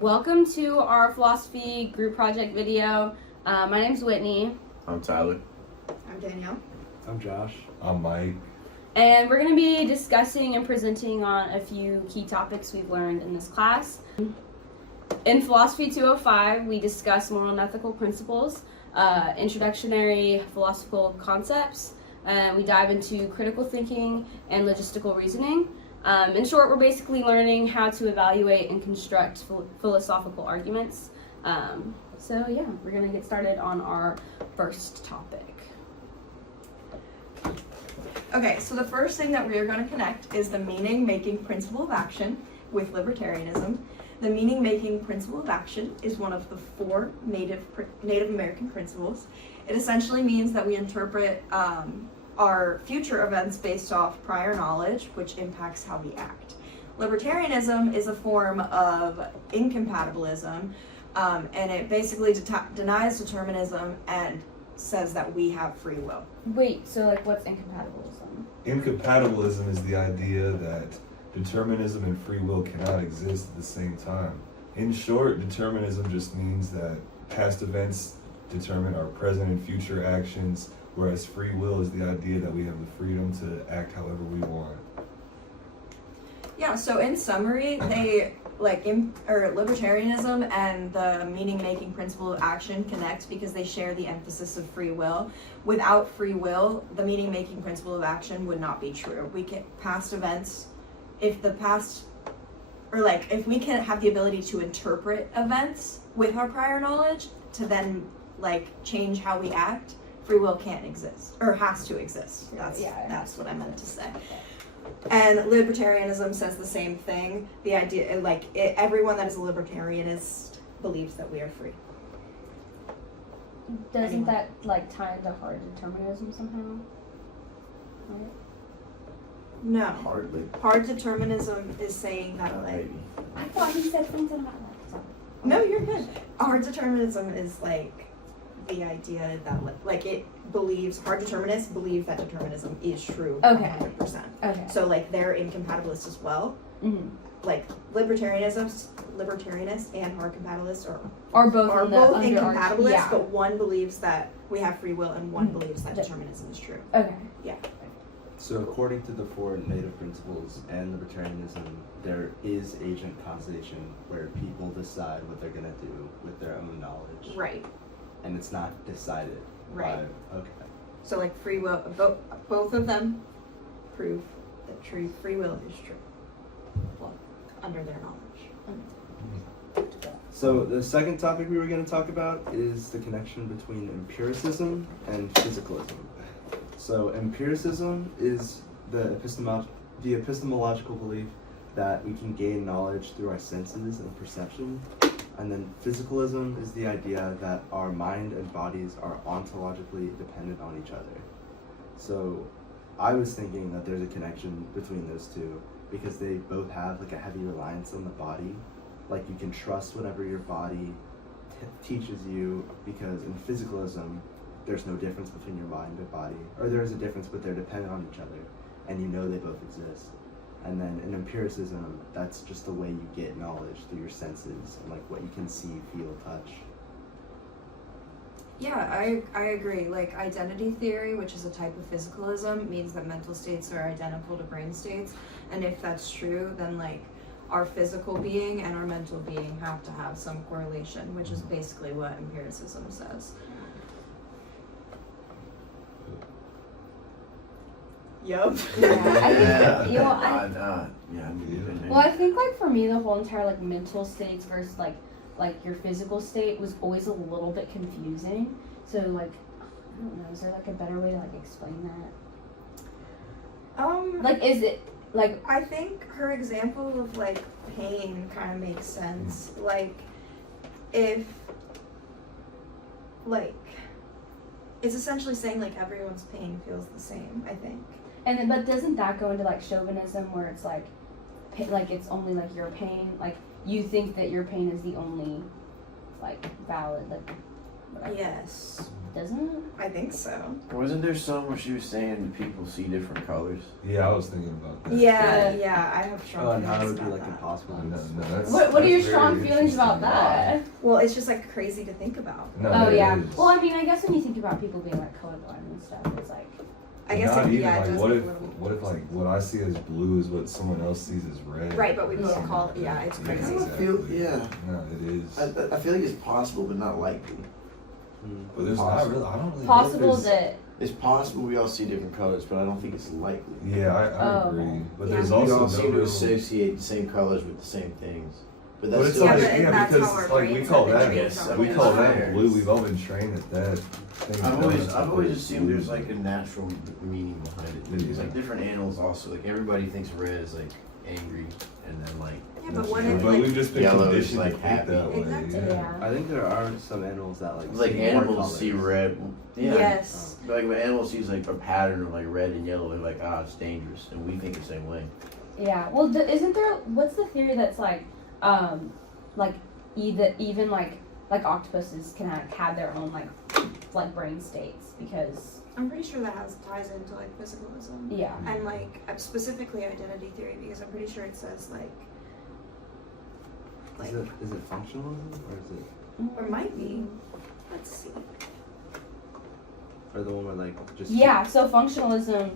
Welcome to our philosophy group project video. My name's Whitney. I'm Tyler. I'm Danielle. I'm Josh. I'm Mike. And we're going to be discussing and presenting on a few key topics we've learned in this class. In Philosophy 205, we discuss moral and ethical principles, introductory philosophical concepts. We dive into critical thinking and logistical reasoning. In short, we're basically learning how to evaluate and construct philosophical arguments. So yeah, we're going to get started on our first topic. Okay, so the first thing that we are going to connect is the meaning-making principle of action with libertarianism. The meaning-making principle of action is one of the four Native American principles. It essentially means that we interpret our future events based off prior knowledge, which impacts how we act. Libertarianism is a form of incompatibilism, and it basically denies determinism and says that we have free will. Wait, so like what's incompatibilism? Incompatibilism is the idea that determinism and free will cannot exist at the same time. In short, determinism just means that past events determine our present and future actions, whereas free will is the idea that we have the freedom to act however we want. Yeah, so in summary, libertarianism and the meaning-making principle of action connect because they share the emphasis of free will. Without free will, the meaning-making principle of action would not be true. Past events, if we can have the ability to interpret events with our prior knowledge to then change how we act, free will can't exist, or has to exist. That's what I meant to say. And libertarianism says the same thing. The idea, everyone that is a libertarianist believes that we are free. Doesn't that tie into hard determinism somehow? Right? No. Hardly. Hard determinism is saying that Maybe. I thought he said something about No, you're good. Hard determinism is the idea that it believes, hard determinists believe that determinism is true 100%. Okay. So they're incompatibilists as well. Mm-hmm. Libertarianists and hard compatibilists Are both incompatibilists, but one believes that we have free will and one believes that determinism is true. Okay. Yeah. So according to the four native principles and libertarianism, there is agent causation where people decide what they're going to do with their own knowledge. Right. And it's not decided. Right. Okay. So free will, both of them prove that free will is true. Well, under their knowledge. So the second topic we were going to talk about is the connection between empiricism and physicalism. So empiricism is the epistemological belief that we can gain knowledge through our senses and perception. And then physicalism is the idea that our mind and bodies are ontologically dependent on each other. So I was thinking that there's a connection between those two because they both have a heavy reliance on the body. You can trust whatever your body teaches you, because in physicalism, there's no difference between your mind and body, or there is a difference, but they're dependent on each other, and you know they both exist. And then in empiricism, that's just the way you get knowledge through your senses and what you can see, feel, touch. Yeah, I agree. Identity theory, which is a type of physicalism, means that mental states are identical to brain states, and if that's true, then our physical being and our mental being have to have some correlation, which is basically what empiricism says. Yup. I think for me the whole entire mental states versus your physical state was always a little bit confusing. So I don't know, is there a better way to explain that? Is it I think her example of pain kind of makes sense. If it's essentially saying everyone's pain feels the same, I think. And then, but doesn't that go into chauvinism, where it's it's only your pain, you think that your pain is the only valid, whatever. Yes, Doesn't it? I think so. Wasn't there some where she was saying that people see different colors? Yeah, I was thinking about that. Yeah, I have strong Oh, and how it feelings would be about like that. impossible. No, that's, What are your that's strong very feelings about interesting. that? Well, it's just like crazy to think about. No, Oh it yeah. is. Well, I mean, I guess when you think about people being like colorblind and stuff, it's like, I guess not it, even yeah, it like does what make if a little. what if like what I see as blue is what someone else sees as red. Right, but we both Yeah. call it. Yeah, it's Yeah, crazy. exactly. Yeah. No, it is. I feel like it's possible, but not likely. But there's not really. I don't really. know if possible there's- that, It's possible we all see different colors, but I don't think it's likely. Yeah, I Oh, agree. okay. But Yeah. there's We also all seem to no- associate the same colors with the same things. But But that's it's still like, but yeah, that's because how our like we brains call have been that, trained on we it. call It's that fair. blue. We've all been trained at that. thing. I've always assumed there's like a natural meaning behind it. It's Yeah. like different animals also. Like everybody thinks red is like angry, and then like Yeah, but what if But like we've just been yellow is, conditioned like, to think happy. that way. Exactly. yeah. I think there are some animals that like like see more animals colors. see red. Yeah. yes, But like when animals sees like a pattern of like red and yellow, they're like, ah, it's dangerous, and we think the same way. yeah. Well, isn't there, what's the theory that's like even like octopuses can have their own like brain states because, I'm pretty sure that ties into like physicalism yeah. and like specifically identity theory because I'm pretty sure it says Is it functionalism or is it or might be. Let's see. or the one where like just Yeah, so functionalism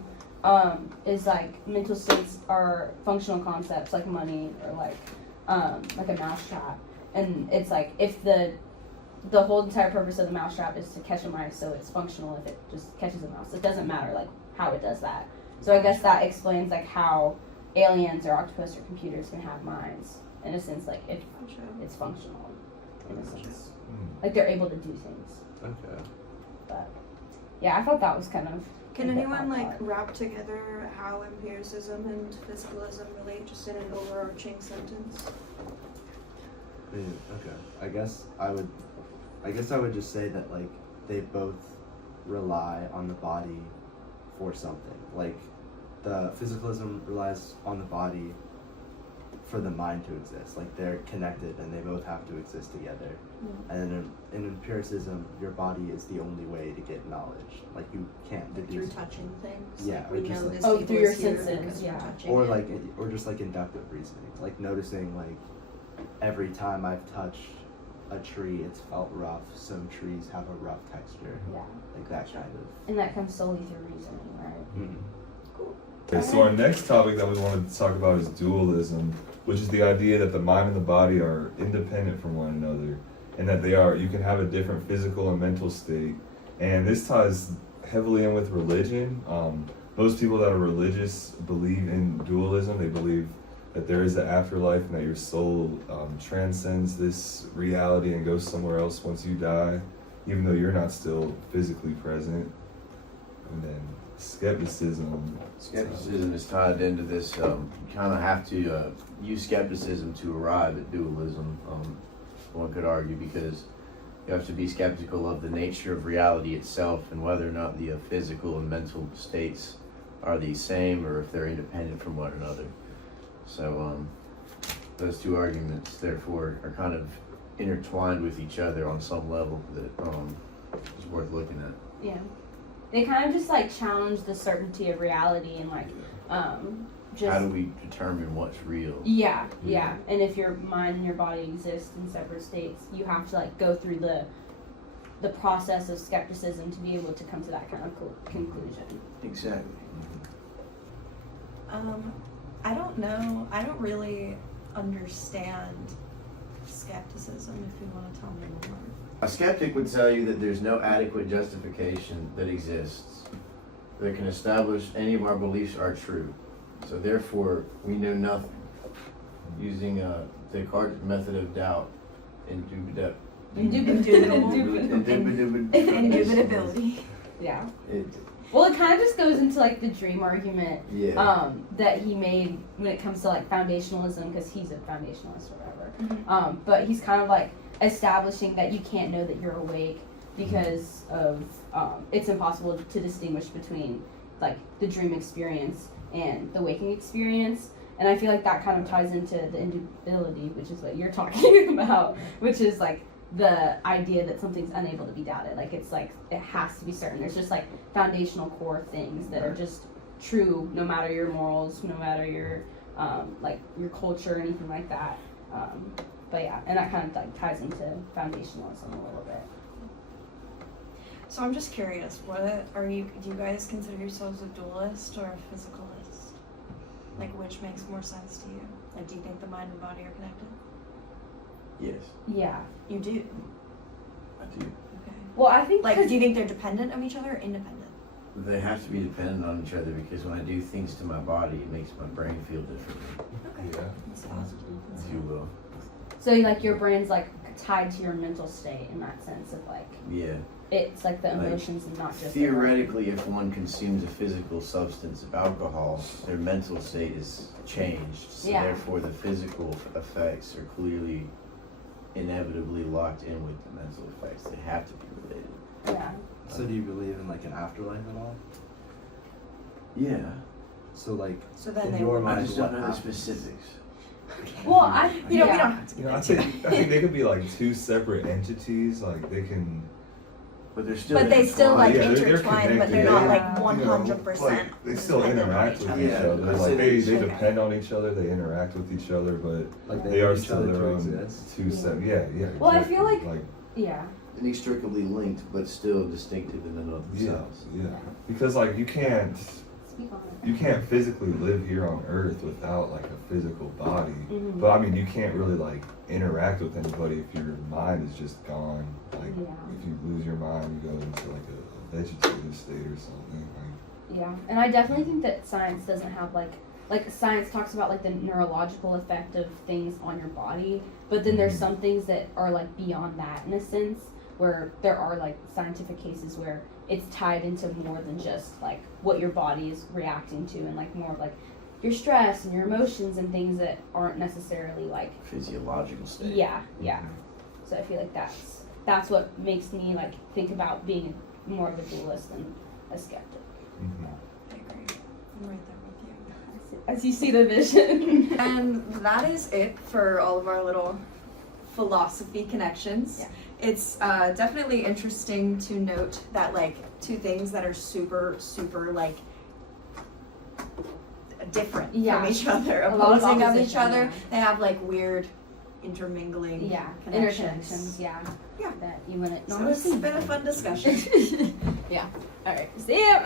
is like mental states are functional concepts like money or like a mousetrap. And it's like if the whole entire purpose of the mousetrap is to catch a mice, so it's functional if it just catches a mouse. It doesn't matter like how it does that. So I guess that explains like how aliens or octopus or computers can have minds in a sense, like if Gotcha. it's functional in a sense. Hmm. Like they're able to do things. Okay. But yeah, I thought that was kind of Can a bit anyone like odd. wrap together how empiricism and physicalism relate just in an overarching sentence? Okay. I guess I would just say that like they both rely on the body for something. Like the physicalism relies on the body for the mind to exist. Like they're connected and they both have to exist together. And then in empiricism, your body is the only way to get knowledge. Like you can't through deduce, touching things. Yeah, like we or just know like- this Oh, table through your is here senses, because yeah. we're touching or it. like or just like inductive reasoning, like noticing like every time I've touched a tree, it's felt rough. Some trees have a rough texture, Yeah. like that kind of. And that comes solely through reasoning, right? Okay, so our next topic that we wanted to talk about is dualism, which is the idea that the mind and the body are independent from one another, and that you can have a different physical and mental state. And this ties heavily in with religion. Most people that are religious believe in dualism. They believe that there is an afterlife and that your soul transcends this reality and goes somewhere else once you die, even though you're not still physically present. And then skepticism. Skepticism is tied into this. You kind of have to use skepticism to arrive at dualism. One could argue because you have to be skeptical of the nature of reality itself and whether or not the physical and mental states are the same or if they're independent from one another. So those two arguments, therefore, are kind of intertwined with each other on some level that is worth looking at. Yeah. They kind of just like challenge the certainty of reality and like just How do we determine what's real? yeah. And if your mind and your body exist in separate states, you have to like go through the process of skepticism to be able to come to that kind of conclusion. Exactly. I don't know. I don't really understand skepticism. If you want to tell me more. A skeptic would tell you that there's no adequate justification that exists that can establish any of our beliefs are true. So therefore, we know nothing. Using Descartes' method of doubt, Indubitability. Yeah. It, Well, it kind of just goes into like the dream argument yeah. that he made when it comes to like foundationalism, because he's a foundationalist or whatever. Mm-hmm. But he's kind of like establishing that you can't know that you're awake because of it's impossible to distinguish between like the dream experience and the waking experience. And I feel like that kind of ties into the indubitability, which is what you're talking about, which is like the idea that something's unable to be doubted. Like it's like it has to be certain. There's just like foundational core things that are just true no matter your morals, no matter your like your culture or anything like that. But yeah, and that kind of like ties into foundationalism a little bit. So I'm just curious, do you guys consider yourselves a dualist or a physicalist? Like which makes more sense to you? Like do you think the mind and body are connected? Yes, Yeah. You do? I do. Okay. Well, I think Like do you think they're dependent of each other or independent? They have to be dependent on each other because when I do things to my body, it makes my brain feel differently, Yeah. That's awesome. if you will. so like your brain's like tied to your mental state in that sense of like Yeah. it's like the Like, emotions and not just the Theoretically, if one consumes a physical substance of alcohol, their mental state is changed. So Yeah. therefore, the physical effects are clearly, inevitably locked in with the mental effects. They have to be related. yeah. So do you believe in like an afterlife at all? Yeah. So like So then in they your would- I mind, just what don't know the happens? specifics. Well, I We don't yeah. have to You get know, into it. I think they could be like two separate entities. Like they can. But they're still. But they still like Yeah, they're intertwine, but they're connected. not They- like you 100%. know, like, they still interact with each Yeah, other. I Like see they what you're depend on each other. They interact with each other, but Like they are need each still other their to own exist. two set. Yeah, yeah. Well, I exactly. feel like- Yeah. Inextricably linked, but still distinctive in and of Yeah, themselves. yeah. Because like you can't Speak on it. physically live here on Earth without like a physical body. Mhm. But I mean, you can't really like interact with anybody if your mind is just gone. Like Yeah. if you lose your mind, you go into like a vegetative state or something. Like, Yeah, and I definitely think that science doesn't have like science talks about like the neurological effect of things on your body, but then there's some things that are like beyond that in a sense, where there are like scientific cases where it's tied into more than just like what your body is reacting to, and like more of like your stress and your emotions and things that aren't necessarily like Physiological state. yeah. So I feel like that's what makes me like think about being more of a dualist than a skeptic. mhm. I agree. I'm right there with you. As you see the vision. And that is it for all of our little philosophy connections. Yeah. It's definitely interesting to note that like two things that are super like different Yeah. from each other, A lot of opposing of each opposition, other, yeah. they have like weird intermingling Yeah, connections. interconnections, yeah. Yeah. That you wouldn't So normally it's see. been a fun discussion. Yeah. All right. See ya.